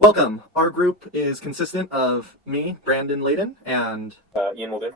Welcome. Our group is consistent of me, Brandon Leyden, and Ian Muldoon.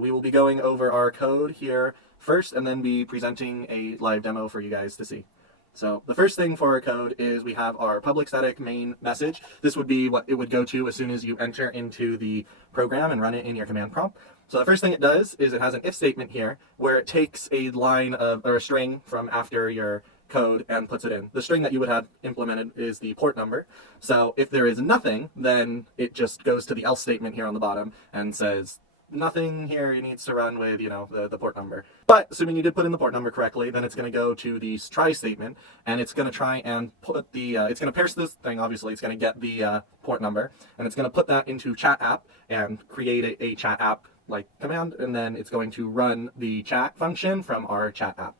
we will be going over our code here first and then be presenting a live demo for you guys to see. So the first thing for our code is we have our public static main message. This would be what it would go to as soon as you enter into the program and run it in your command prompt. So the first thing it does is it has an if statement here where it takes a line of, or a string from after your code and puts it in. The string that you would have implemented is the port number. So if there is nothing, then it just goes to the else statement here on the bottom and says, nothing here, it needs to run with, the port number. But assuming you did put in the port number correctly, then it's going to go to the try statement, and it's going to try and put the, it's going to parse this thing, obviously, it's going to get the port number, and it's going to put that into chat app and create a chat app like command, and then it's going to run the chat function from our chat app.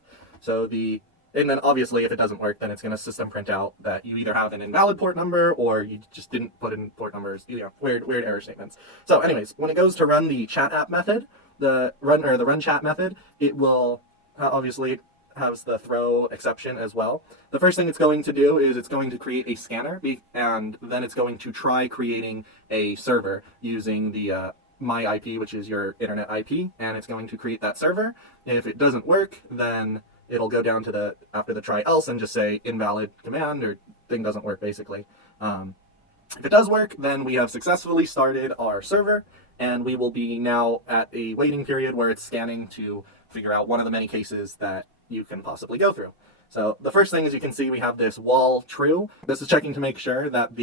And then obviously if it doesn't work, then it's going to system print out that you either have an invalid port number or you just didn't put in port numbers, weird error statements. So anyways, when it goes to run the chat app method, the run chat method, it will obviously has the throw exception as well. The first thing it's going to do is it's going to create a scanner, and then it's going to try creating a server using the my IP, which is your internet IP, and it's going to create that server. If it doesn't work, then it'll go down to after the try else and just say invalid command, or thing doesn't work basically. If it does work, then we have successfully started our server, and we will be now at a waiting period where it's scanning to figure out one of the many cases that you can possibly go through. So the first thing is you can see we have this wall true. This is checking to make sure that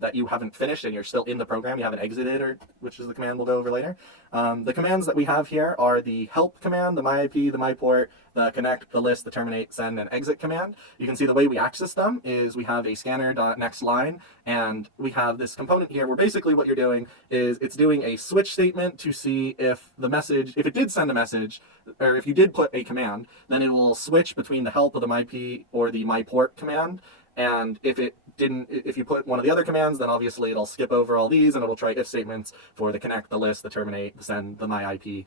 that you haven't finished and you're still in the program, you haven't exited, which is the command we'll go over later. The commands that we have here are the help command, the myip, the myport, the connect, the list, the terminate, send, and exit command. You can see the way we access them is we have a scanner.nextLine, and we have this component here where basically what you're doing is it's doing a switch statement to see if if it did send a message, or if you did put a command, then it will switch between the help of the myp or the myport command. And if you put one of the other commands, then obviously it'll skip over all these and it'll try if statements for the connect, the list, the terminate, the send, the myip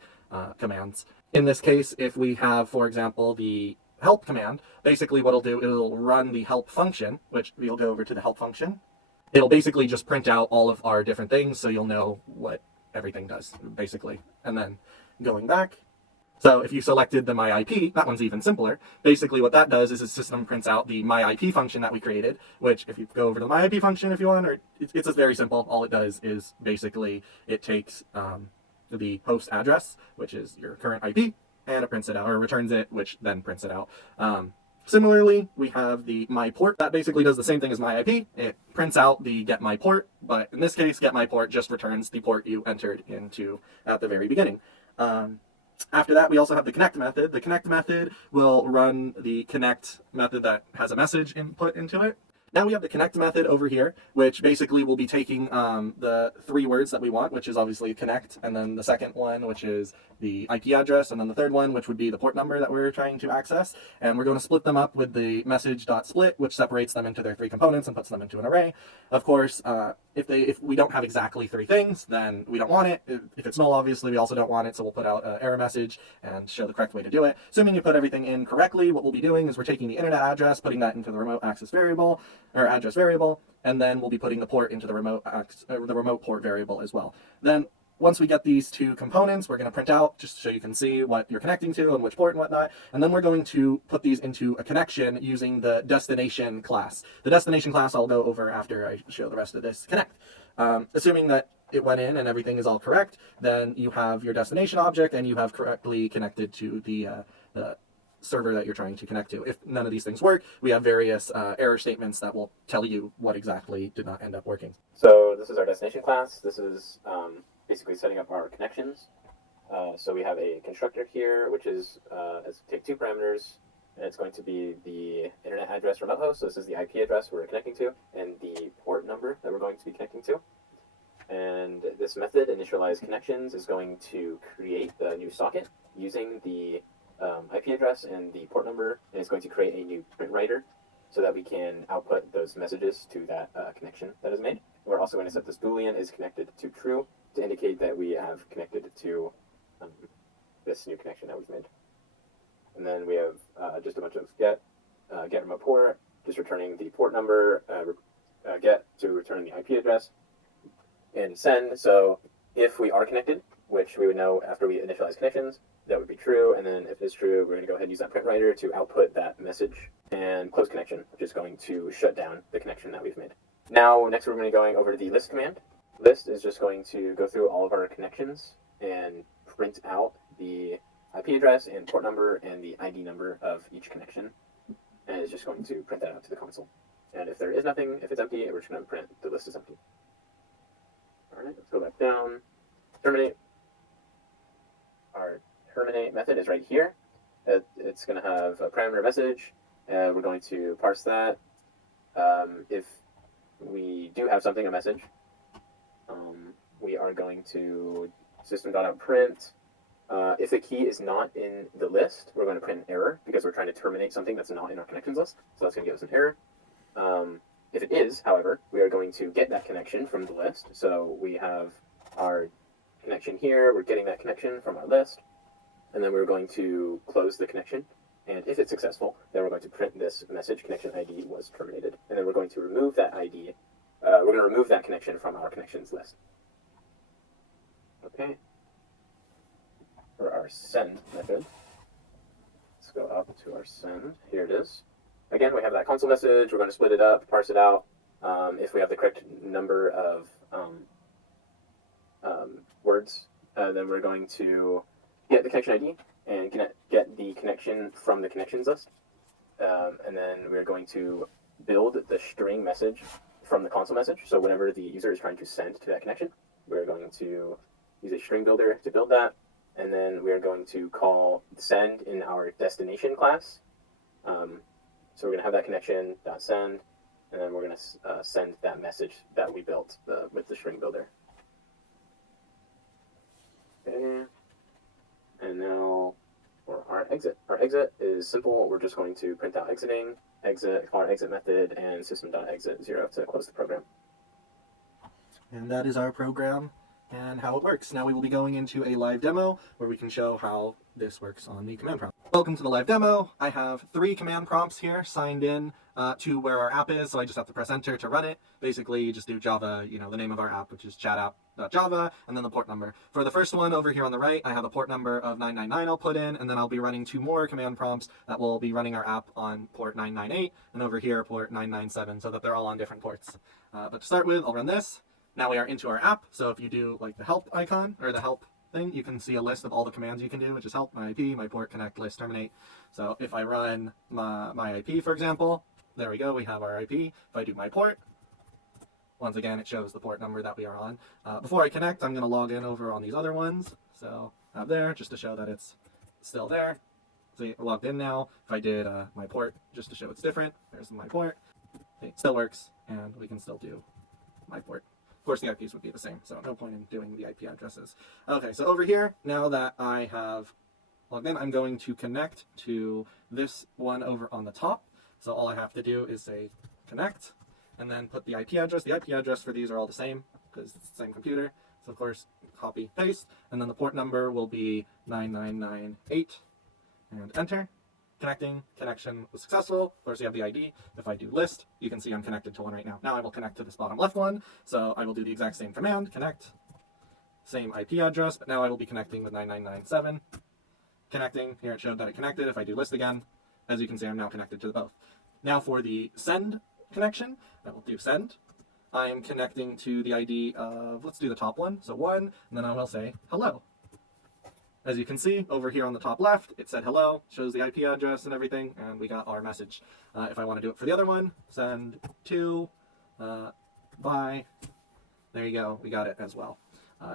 commands. In this case, if we have, for example, the help command, basically what it'll run the help function, which we'll go over to the help function. It'll basically just print out all of our different things so you'll know what everything does, basically. And then going back, so if you selected the myip, that one's even simpler. Basically what that does is the system prints out the myip function that we created, which if you go over to the myip function if you want, or it's just very simple. All it does is basically it takes the host address, which is your current IP, and it prints it out, or returns it, which then prints it out. Similarly, we have the myport. That basically does the same thing as myip. It prints out the get myport, but in this case, get myport just returns the port you entered into at the very beginning. After that, we also have the connect method. The connect method will run the connect method that has a message input into it. Now we have the connect method over here, which basically will be taking the three words that we want, which is obviously connect, and then the second one, which is the IP address, and then the third one, which would be the port number that we're trying to access. And we're going to split them up with the message.split, which separates them into their three components and puts them into an array. Of course, if we don't have exactly three things, then we don't want it. If it's null, obviously, we also don't want it, so we'll put out an error message and show the correct way to do it. Assuming you put everything in correctly, what we'll be doing is we're taking the internet address, putting that into the remote access variable, or address variable, and then we'll be putting the port into the remote port variable as well. Then once we get these two components, we're going to print out just so you can see what you're connecting to and which port and whatnot, and then we're going to put these into a connection using the destination class. The destination class I'll go over after I show the rest of this connect. Assuming that it went in and everything is all correct, then you have your destination object and you have correctly connected to the server that you're trying to connect to. If none of these things work, we have various error statements that will tell you what exactly did not end up working. So this is our destination class. This is basically setting up our connections. So we have a constructor here, which is take two parameters, and it's going to be the internet address remote host. So this is the IP address we're connecting to, and the port number that we're going to be connecting to. And this method, initialize connections, is going to create the new socket using the IP address and the port number, and it's going to create a new print writer so that we can output those messages to that connection that is made. We're also going to set this Boolean is connected to true to indicate that we have connected to this new connection that we've made. And then we have just a bunch of get remote port, just returning the port number, get to return the IP address, and send. So if we are connected, which we would know after we initialize connections, that would be true. And then if it is true, we're going to go ahead and use that print writer to output that message, and close connection, which is going to shut down the connection that we've made. Now, next we're going to be going over to the list command. List is just going to go through all of our connections and print out the IP address and port number and the ID number of each connection. And it's just going to print that out to the console. And if there is nothing, if it's empty, we're just going to print the list is empty. All right, let's go back down. Terminate. Our terminate method is right here. It's going to have a parameter message. We're going to parse that. If we do have something, a message, we are going to system.out.print. If the key is not in the list, we're going to print an error because we're trying to terminate something that's not in our connections list. So that's going to give us an error. If it is, however, we are going to get that connection from the list. So we have our connection here. We're getting that connection from our list. And then we're going to close the connection. And if it's successful, then we're going to print this message, connection ID was terminated. And then we're going to remove that ID. We're going to remove that connection from our connections list. Okay. For our send method, let's go up to our send. Here it is. Again, we have that console message. We're going to split it up, parse it out. If we have the correct number of words, then we're going to get the connection ID and get the connection from the connections list. And then we're going to build the string message from the console message. So whenever the user is trying to send to that connection, we're going to use a string builder to build that. And then we're going to call send in our destination class. So we're going to have that connection .send, and then we're going to send that message that we built with the string builder. Okay. And now for our exit. Our exit is simple. We're just going to print out exiting, exit, our exit method, and system.exit 0 to close the program. And that is our program and how it works. Now we will be going into a live demo where we can show how this works on the command prompt. Welcome to the live demo. I have 3 command prompts here signed in to where our app is, so I just have to press enter to run it. Basically, you just do Java, the name of our app, which is chatapp.java, and then the port number. For the first one over here on the right, I have a port number of 999 I'll put in, and then I'll be running 2 more command prompts that will be running our app on port 998, and over here port 997, so that they're all on different ports. But to start with, I'll run this. Now we are into our app, so if you do like the help icon, or the help thing, you can see a list of all the commands you can do, which is help, my IP, my port, connect, list, terminate. So if I run my IP, for example, there we go, we have our IP. If I do my port, once again, it shows the port number that we are on. Before I connect, I'm going to log in over on these other ones. So up there, just to show that it's still there. See, we're logged in now. If I did my port, just to show it's different, there's my port. It still works, and we can still do my port. Of course, the IPs would be the same, so no point in doing the IP addresses. Okay, so over here, now that I have logged in, I'm going to connect to this one over on the top. So all I have to do is say connect, and then put the IP address. The IP address for these are all the same, because it's the same computer. So of course, copy, paste, and then the port number will be 9998, and enter. Connecting, connection was successful. Of course, you have the ID. If I do list, you can see I'm connected to one right now. Now I will connect to this bottom left one. So I will do the exact same command, connect, same IP address, but now I will be connecting with 9997. Connecting, here it showed that it connected. If I do list again, as you can see, I'm now connected to both. Now for the send connection, I will do send. I am connecting to the ID of, let's do the top one, so 1, and then I will say hello. As you can see, over here on the top left, it said hello, shows the IP address and everything, and we got our message. If I want to do it for the other one, send to, bye, there you go, we got it as well.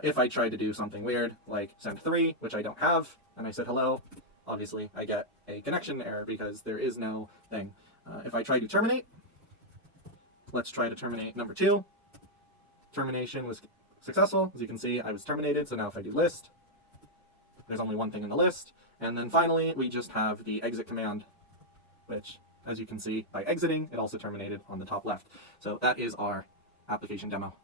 If I tried to do something weird, like send 3, which I don't have, and I said hello, obviously I get a connection error because there is no thing. If I try to terminate, let's try to terminate number 2. Termination was successful. As you can see, I was terminated, so now if I do list, there's only one thing in the list. And then finally, we just have the exit command, which, as you can see, by exiting, it also terminated on the top left. So that is our application demo.